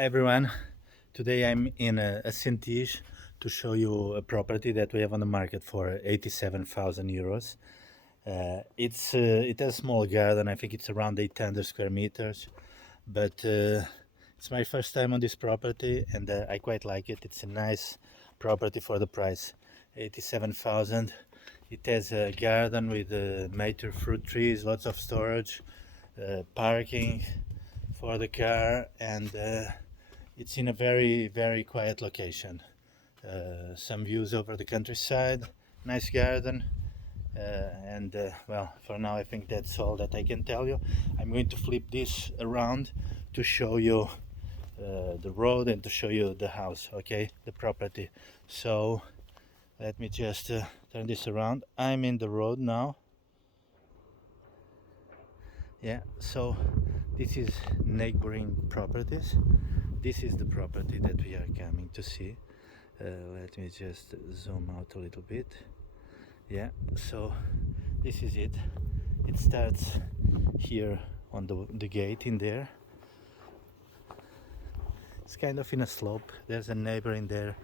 Hi everyone, today I'm in a Saint-Tige to show you a property that we have on the market for 87,000 euros. It has a small garden. I think it's around 800 square meters, but it's my first time on this property and I quite like it. It's a nice property for the price, 87,000. It has a garden with mature fruit trees, lots of storage, parking for the car, and it's in a very quiet location. Some views over the countryside, nice garden, and well, for now I think that's all that I can tell you. I'm going to flip this around to show you the road and to show you the house, okay, the property. So let me just turn this around. I'm in the road now. Yeah, so this is neighboring properties. This is the property that we are coming to see. Let me just zoom out a little bit. Yeah, so this is it. It starts here on the gate in there. It's kind of in a slope. There's a neighbor in there,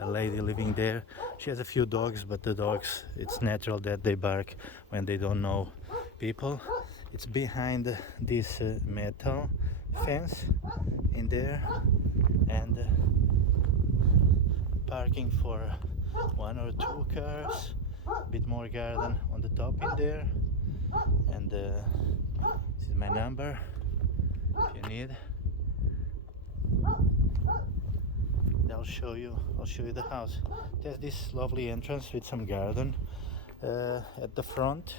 a lady living there. She has a few dogs, but the dogs, it's natural that they bark when they don't know people. It's behind this metal fence in there, and parking for one or two cars, a bit more garden on the top in there, and this is my number if you need. I'll show you the house. There's this lovely entrance with some garden at the front.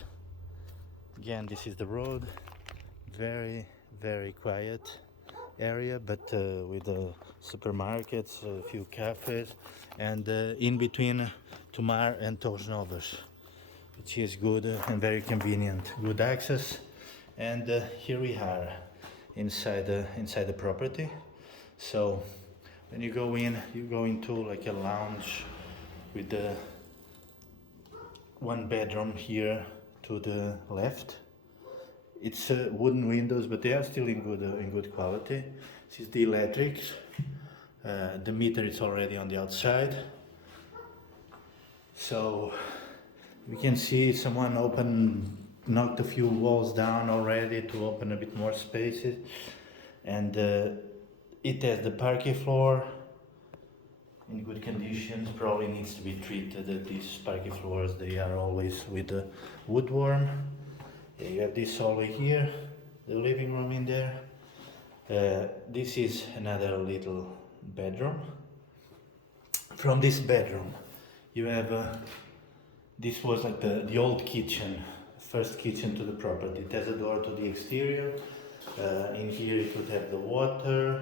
Again, this is the road. Very quiet area, but with supermarkets, a few cafes, and in between Tomar and Torres Novas, which is good and very convenient. Good access, and here we are inside the property. So when you go in, you go into like a lounge with the one bedroom here to the left. It's wooden windows, but they are still in good quality. This is the electrics. The meter is already on the outside. So we can see someone knocked a few walls down already to open a bit more spaces, and it has the parquet floor in good conditions. Probably needs to be treated. These parquet floors, they are always with the woodworm. Yeah, you have this hallway here, the living room in there. This is another little bedroom. From this bedroom, you have this was like the old kitchen, first kitchen to the property. It has a door to the exterior. In here it would have the water,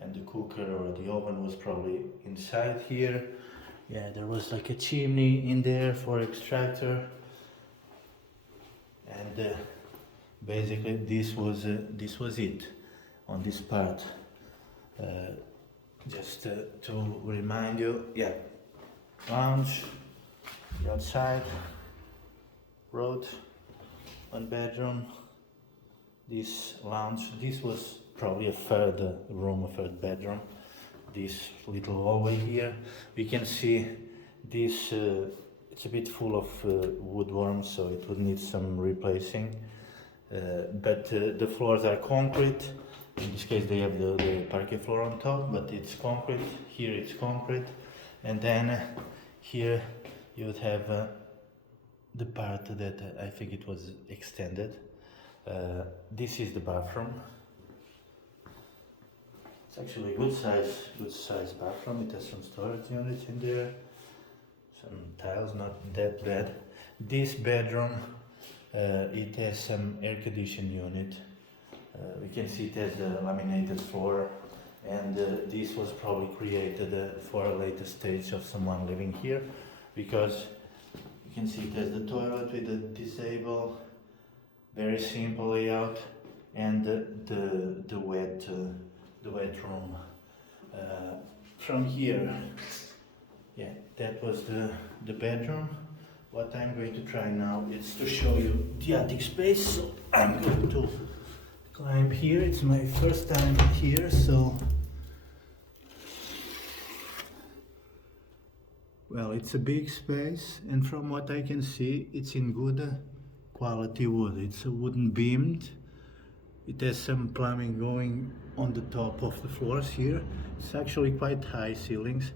and the cooker or the oven was probably inside here. Yeah, there was like a chimney in there for extractor, and basically this was it on this part. Just to remind you, yeah, lounge, the outside, road, one bedroom. This lounge, this was probably a third room, a third bedroom. This little hallway here, we can see this, it's a bit full of woodworms, so it would need some replacing. But the floors are concrete. In this case they have the parquet floor on top, but it's concrete. Here it's concrete. And then here you would have the part that I think it was extended. This is the bathroom. It's actually a good size bathroom. It has some storage units in there, some tiles, not that bad. This bedroom, it has some air conditioning unit. We can see it has a laminated floor, and this was probably created for a later stage of someone living here, because you can see it has the toilet with the disable, very simple layout, and the wet room. From here, yeah, that was the bedroom. What I'm going to try now is to show you the attic space. So I'm going to climb here. It's my first time here, so well, it's a big space, and from what I can see, it's in good quality wood. It's a wooden beamed. It has some plumbing going on the top of the floors here. It's actually quite high ceilings.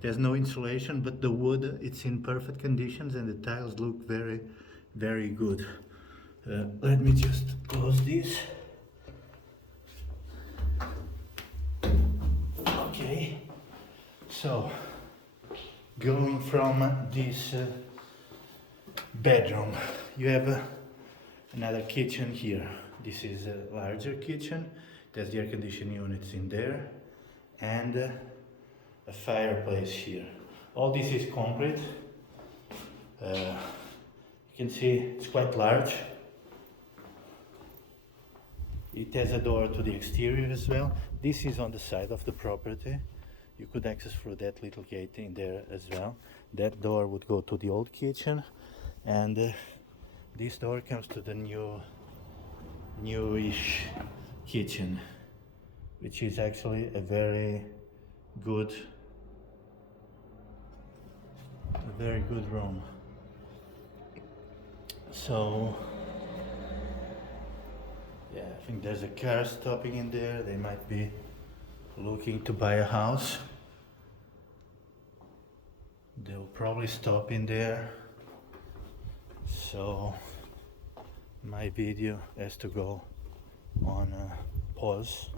There's no insulation, but the wood, it's in perfect conditions, and the tiles look very, very good. Let me just close this. Okay, so going from this bedroom, you have another kitchen here. This is a larger kitchen. There's the air conditioning units in there, and a fireplace here. All this is concrete. You can see it's quite large. It has a door to the exterior as well. This is on the side of the property. You could access through that little gate in there as well. That door would go to the old kitchen, and this door comes to the newish kitchen, which is actually a very good room. So yeah, I think there's a car stopping in there. They might be looking to buy a house. They'll probably stop in there. So my video has to go on pause.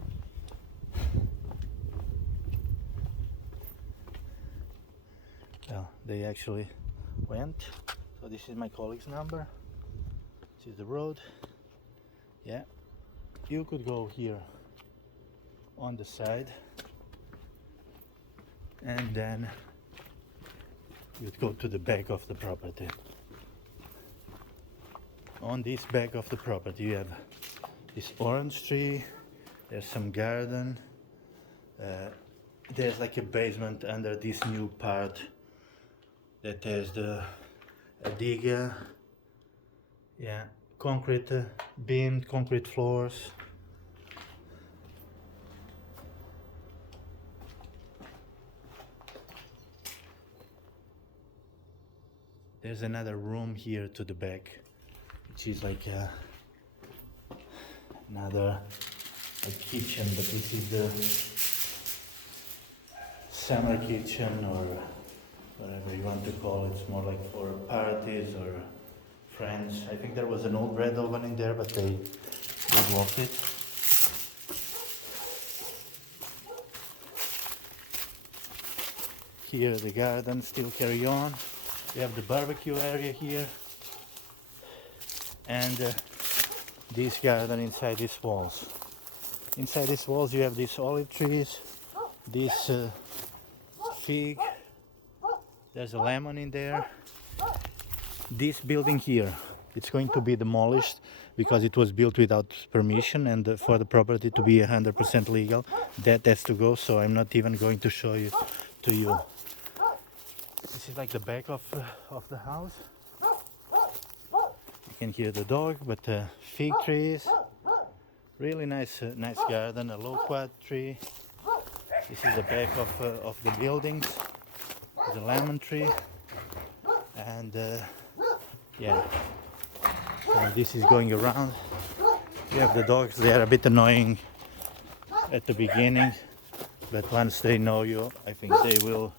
Well, they actually went. So this is my colleague's number. This is the road. Yeah, you could go here on the side, and then you'd go to the back of the property. On this back of the property you have this orange tree, there's some garden, there's like a basement under this new part that has a digger, yeah, concrete beamed concrete floors. There's another room here to the back, which is like another kitchen, but this is the summer kitchen, or whatever you want to call it. It's more like for parties or friends. I think there was an old red oven in there, but they blocked it. Here the garden still carry on. We have the barbecue area here, and this garden inside these walls. Inside these walls you have these olive trees, this fig, there's a lemon in there. This building here, it's going to be demolished because it was built without permission, and for the property to be 100% legal, that has to go, so I'm not even going to show you to you. This is like the back of the house. You can hear the dog, but fig trees, really nice garden, a loquat tree. This is the back of the buildings, the lemon tree, and yeah, so this is going around. You have the dogs, they are a bit annoying at the beginning, but once they know you, I think they will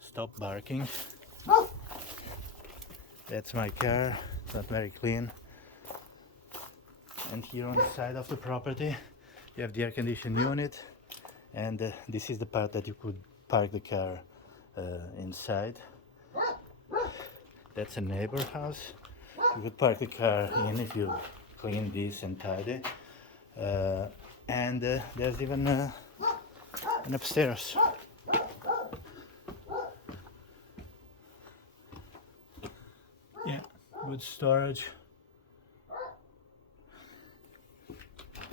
stop barking. That's my car, it's not very clean. And here on the side of the property you have the air conditioning unit, and this is the part that you could park the car inside. That's a neighbor house. You could park the car in if you clean this and tidy. And there's even an upstairs. Yeah, good storage.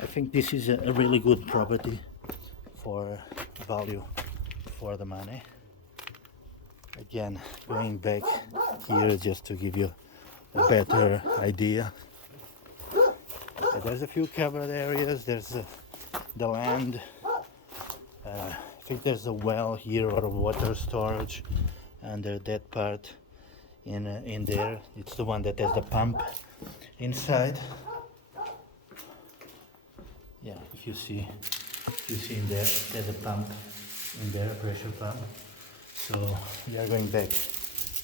I think this is a really good property for value for the money. Again, going back here just to give you a better idea. There's a few covered areas. There's the land. I think there's a well here or a water storage under that part in there. It's the one that has the pump inside. Yeah, if you see in there, there's a pump in there, a pressure pump. So we are going back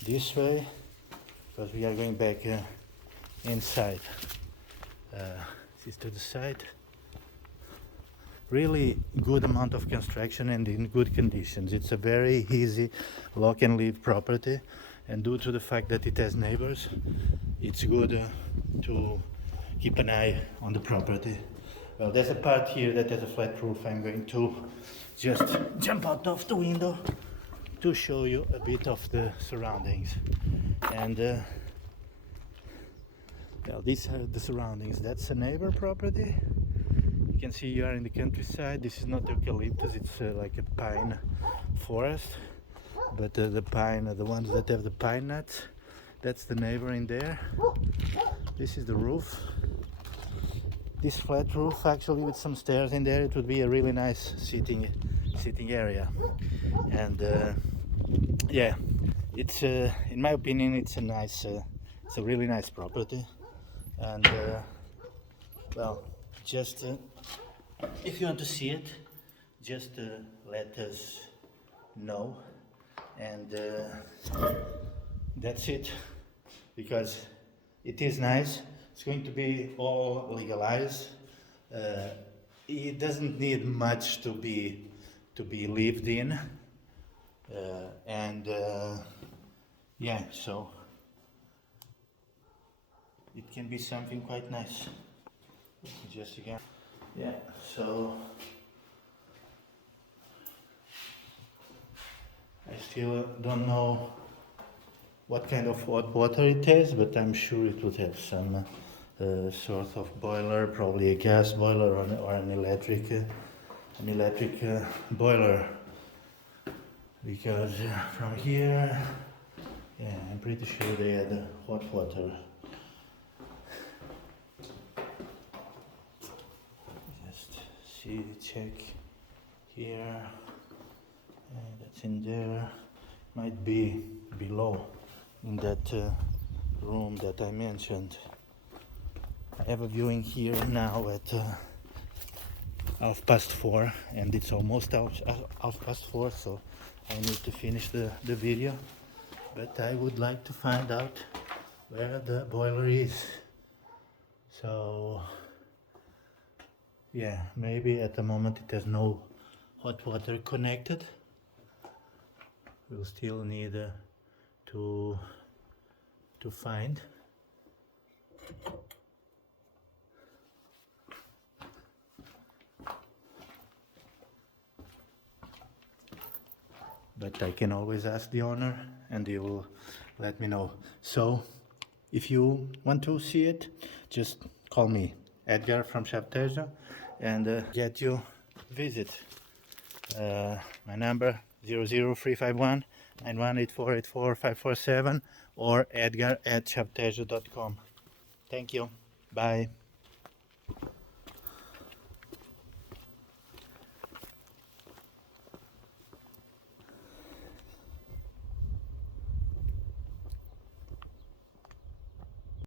this way because we are going back inside. This is to the side. Really good amount of construction and in good conditions. It's a very easy lock and live property, and due to the fact that it has neighbors, it's good to keep an eye on the property. Well, there's a part here that has a flat roof. I'm going to just jump out of the window to show you a bit of the surroundings. And well, these are the surroundings. That's a neighbor property. You can see you are in the countryside. This is not eucalyptus, it's like a pine forest. But the pine, the ones that have the pine nuts, that's the neighbor in there. This is the roof. This flat roof, actually, with some stairs in there, it would be a really nice sitting area. And yeah, it's in my opinion, it's a really nice property. And well, just if you want to see it, just let us know. And that's it, because it is nice. It's going to be all legalized. It doesn't need much to be lived in, and yeah, so it can be something quite nice. Just again, yeah. So I still don't know what kind of hot water it is, but I'm sure it would have some sort of boiler, probably a gas boiler or an electric boiler. Because from here, yeah, I'm pretty sure they had hot water. Just see, check here. That's in there. Might be below in that room that I mentioned. I have a viewing here now at 4:30, and it's almost 4:30, so I need to finish the video. But I would like to find out where the boiler is. So yeah, maybe at the moment it has no hot water connected. We'll still need to find. But I can always ask the owner and he will let me know. So if you want to see it, just call me, Edgar from Chapteja, and get you visit. My number 00351 918484 or edgar@chapteja.com. Thank you. Bye.